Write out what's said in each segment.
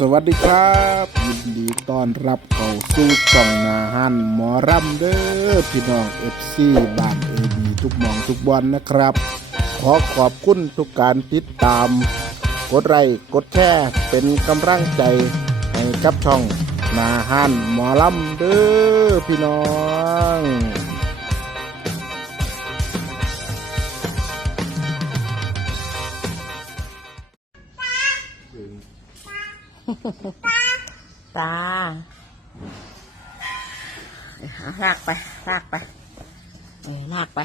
สวัสดีครับยินดีต้อนรับเข้าสู่ช่องนาฮันหมอรำเด้อพี่น้องเอฟซีบ้านเอบีทุกหมองทุกบอลนะครับ ขอขอบคุณทุกการติดตาม กดไลค์กดแชร์เป็นกำลังใจให้กับช่องนาฮันหมอรำเด้อพี่น้อง ตาเอาลากไป ลากไปเออลากไป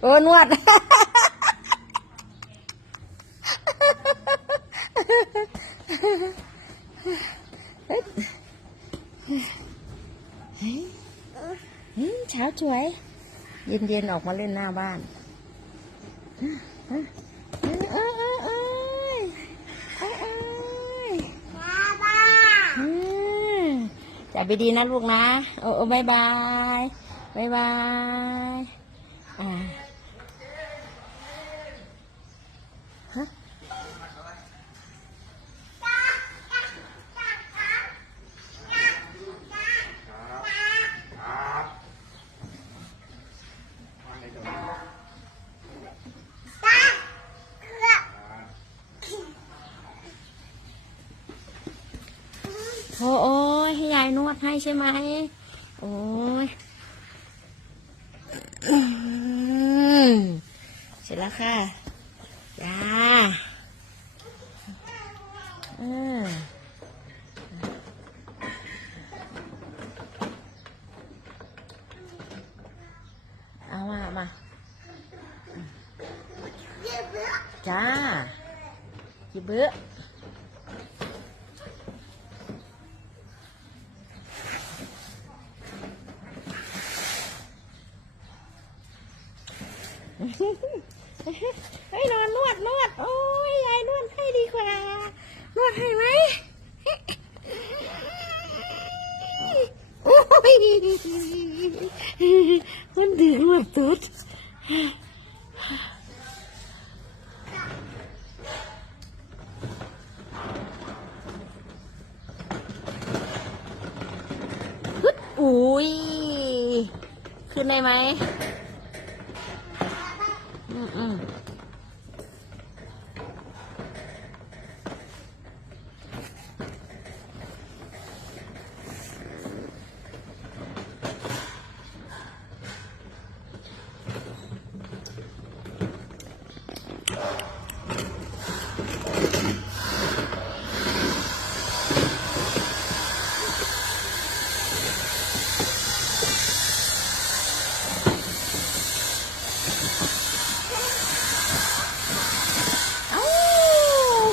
โอ้นวดเฮ้ยเฮ้ยเช้าสวย เย็นๆ ออกมาเล่นหน้าบ้าน เอ้ยเอ้ยจับไปดีนะลูกนะ โอ้โอ้บายบาย บายบายอ่าฮะ โอ้โอ้ยให้ยายนวดให้ใช่ไหม โอ้ยเสร็จแล้วค่ะจ้าอืมเอามา มาจ้าจิเบื้อ ให้นอนนวดนวด โอ้ยยายนวดให้ดีกว่า นวดให้ไหมโอ้ยมันดึงนวดตุ๊ดฮึดอุ้ย ขึ้นได้ไหม อืมอืมเอ้า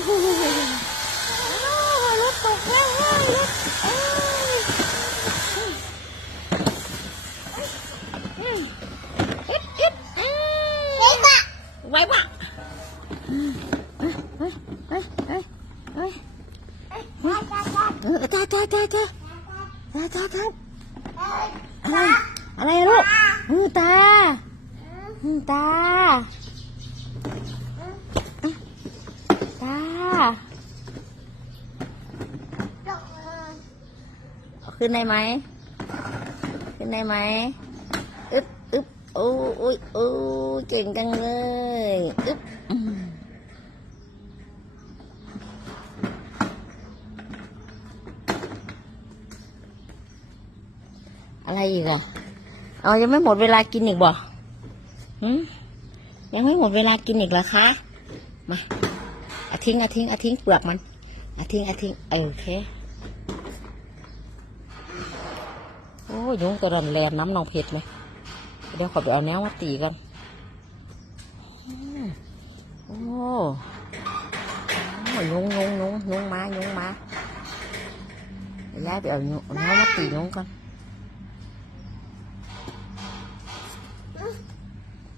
เอ้ารถตกแล้วเอ้ารถเอ้ยเอ้ยเอ็ดเอ็ดเอ้ยไว้ปะเฮ้ยเฮ้ยเฮ้ยเฮ้ยเฮ้ยเออตาตาตาตาตาตาตาอะไรอะไรลูกอือตาอือตาตาเอาขึ้นได้ไหมขึ้นได้ไหม โอ้โอ้ยโอ้ยเก่งจังเลยอึ๊บอะไรอีกอะเอายังไม่หมดเวลากินอีกบ่หืมยังไม่หมดเวลากินอีกเหรอคะ มาอาทิ้งอาทิ้งอาทิ้งเปลือกมันอาทิ้งอาทิ้งเออโอเค โอ้ยยุงกระดอนแลนน้ำนองเผ็ดไหม เดี๋ยวขอไปเอาแนวมาตีกันโอ้โอ้ยุงยุงยุงยุงมายุงมาเดี๋ยวไปเอาแนวมาตียุงกัน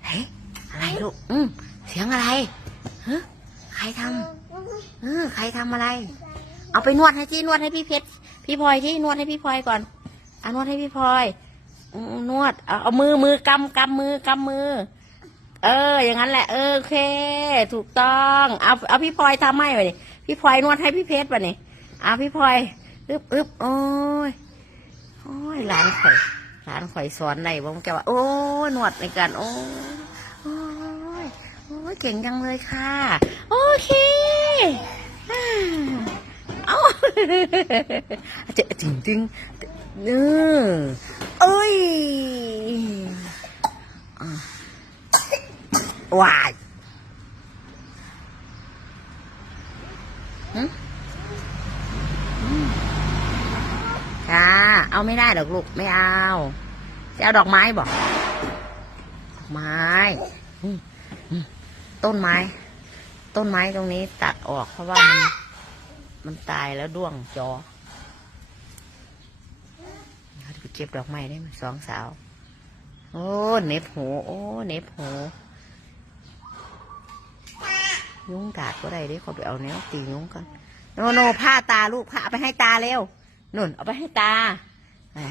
เฮ้ยอะไรลูกอืมเสียงอะไรฮะใครทำเออใครทำอะไร เอาไปนวดให้ที่นวดให้พี่เพชรพี่พลอยที่นวดให้พี่พลอยก่อนอานวดให้พี่พลอย นวด เอาเอามือมือกำกำมือกำมือ เออ อย่างนั้นแหละ เออโอเค ถูกต้อง เอาเอาพี่พลอยทำให้ไปดิพี่พลอยนวดให้พี่เพชรป่ะนี่เอาพี่พลอยอึบอึบโอ้ยโอ้ยร้านข่อยร้านข่อยสอนไหนบ้างแกว่าโอ้ยนวดในการโอ้ยโอ้ยโอ้ยเก่งจังเลยค่ะ โอเคเอาเจะจริงจริงเออเอ้ยอะ วายหึอืมค่ะเอาไม่ได้หรอกลูก ไม่เอาจะเอาดอกไม้บอกดอกไม้อืมอืมต้นไม้ ต้นไม้ตรงนี้ตัดออกเพราะว่ามันมันตายแล้วด้วงจอเขาจะไปเก็บดอกไม้ได้ไหมสองสาว โอ้เหน็บหู โอ้เหน็บหู ยุงกัดก็ได้เด้เขาไปเอาแนวตียุงกันโนโนผ้าตาลูกผ้าเอาไปให้ตาเร็วนุ่นเอาไปให้ตา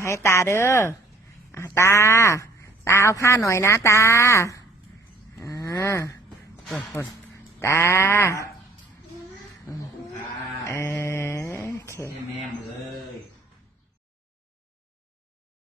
ให้ตาเด้อตา ตาเอาผ้าหน่อยนะตาอ่านุ่นตาเออ